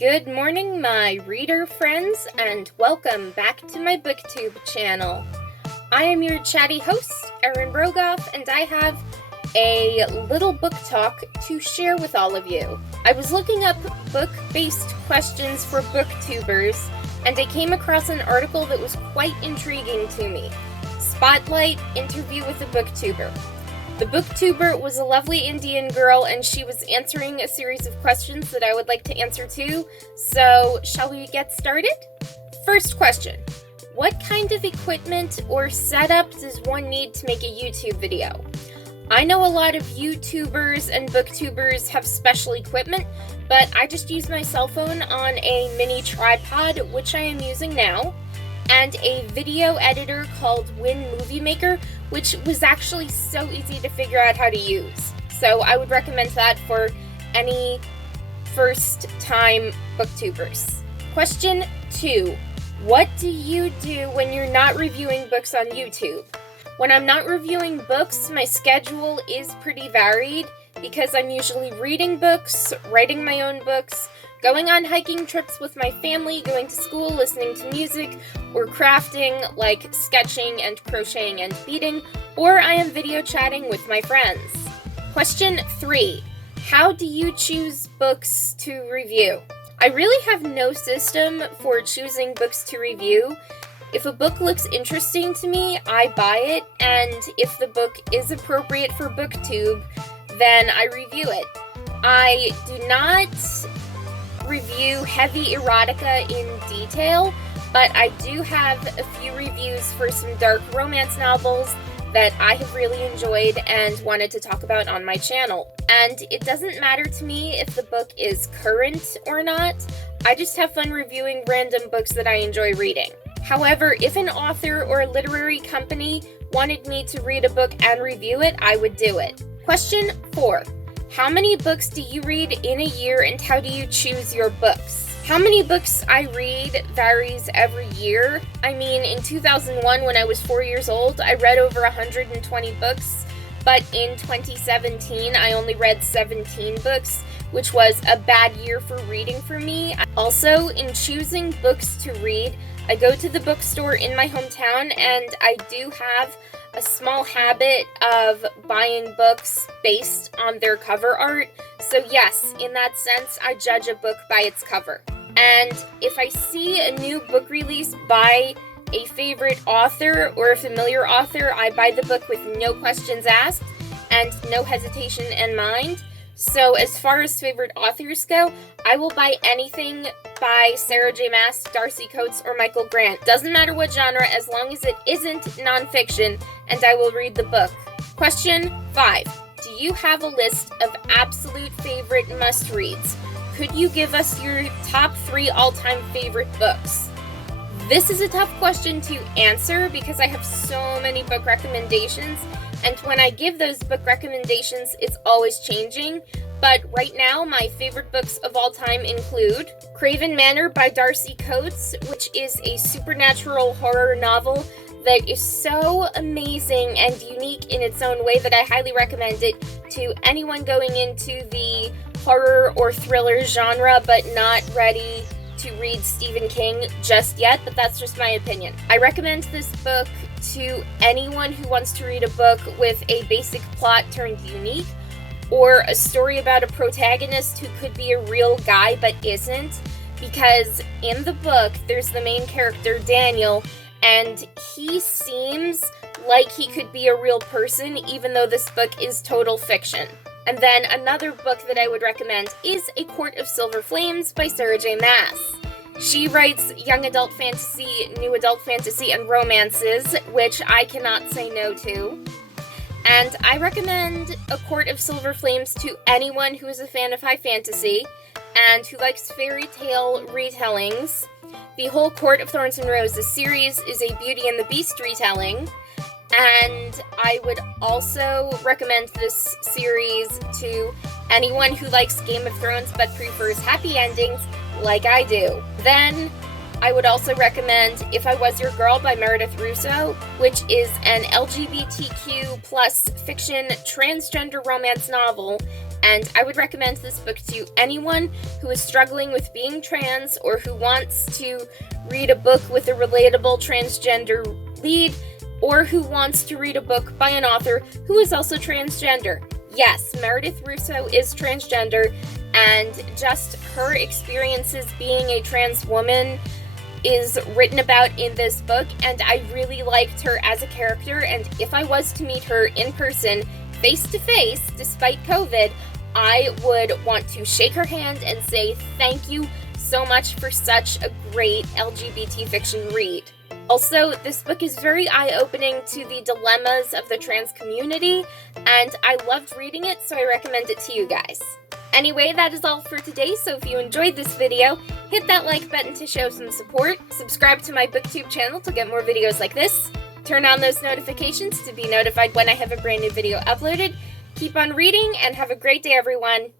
Good morning, my reader friends, and welcome back to my BookTube channel. I am your chatty host, Erin Rogoff, and I have a little book talk to share with all of you. I was looking up book-based questions for BookTubers, and I came across an article that was quite intriguing to me. Spotlight Interview with a BookTuber. The BookTuber was a lovely Indian girl, and she was answering a series of questions that I would like to answer too. So, shall we get started? First question. What kind of equipment or setup does one need to make a YouTube video? I know a lot of YouTubers and BookTubers have special equipment, but I just use my cell phone on a mini tripod, which I am using now, and a video editor called Win Movie Maker, which was actually so easy to figure out how to use. So I would recommend that for any first-time booktubers. Question 2. What do you do when you're not reviewing books on YouTube? When I'm not reviewing books, my schedule is pretty varied because I'm usually reading books, writing my own books, going on hiking trips with my family, going to school, listening to music, or crafting like sketching and crocheting and beading, or I am video chatting with my friends. Question 3. How do you choose books to review? I really have no system for choosing books to review. If a book looks interesting to me, I buy it, and if the book is appropriate for BookTube, then I review it. I do not review heavy erotica in detail, but I do have a few reviews for some dark romance novels that I have really enjoyed and wanted to talk about on my channel. And it doesn't matter to me if the book is current or not. I just have fun reviewing random books that I enjoy reading. However, if an author or a literary company wanted me to read a book and review it, I would do it. Question 4. How many books do you read in a year, and how do you choose your books? How many books I read varies every year. I mean, in 2001, when I was 4 years old, I read over 120 books, but in 2017, I only read 17 books, which was a bad year for reading for me. Also, in choosing books to read, I go to the bookstore in my hometown, and I do have a small habit of buying books based on their cover art. So yes, in that sense, I judge a book by its cover. And if I see a new book release by a favorite author or a familiar author, I buy the book with no questions asked and no hesitation in mind. So as far as favorite authors go, I will buy anything by Sarah J. Maas, Darcy Coates, or Michael Grant. Doesn't matter what genre, as long as it isn't nonfiction, and I will read the book. Question 5. Do you have a list of absolute favorite must-reads? Could you give us your top 3 all-time favorite books? This is a tough question to answer because I have so many book recommendations, and when I give those book recommendations, it's always changing. But right now, my favorite books of all time include Craven Manor by Darcy Coates, which is a supernatural horror novel that is so amazing and unique in its own way that I highly recommend it to anyone going into the horror or thriller genre but not ready to read Stephen King just yet, but that's just my opinion. I recommend this book to anyone who wants to read a book with a basic plot turned unique, or a story about a protagonist who could be a real guy but isn't, because in the book there's the main character, Daniel, and he seems like he could be a real person even though this book is total fiction. And then another book that I would recommend is A Court of Silver Flames by Sarah J. Maas. She writes young adult fantasy, new adult fantasy, and romances, which I cannot say no to. And I recommend A Court of Silver Flames to anyone who is a fan of high fantasy and who likes fairy tale retellings. The whole Court of Thorns and Roses series is a Beauty and the Beast retelling. And I would also recommend this series to anyone who likes Game of Thrones but prefers happy endings like I do. Then I would also recommend If I Was Your Girl by Meredith Russo, which is an LGBTQ plus fiction transgender romance novel, and I would recommend this book to anyone who is struggling with being trans or who wants to read a book with a relatable transgender lead, or who wants to read a book by an author who is also transgender. Yes, Meredith Russo is transgender, and just her experiences being a trans woman is written about in this book, and I really liked her as a character, and if I was to meet her in person, face to face, despite COVID, I would want to shake her hand and say thank you so much for such a great LGBT fiction read. Also, this book is very eye-opening to the dilemmas of the trans community, and I loved reading it, so I recommend it to you guys. Anyway, that is all for today, so if you enjoyed this video, hit that like button to show some support, subscribe to my BookTube channel to get more videos like this, turn on those notifications to be notified when I have a brand new video uploaded. Keep on reading, and have a great day, everyone!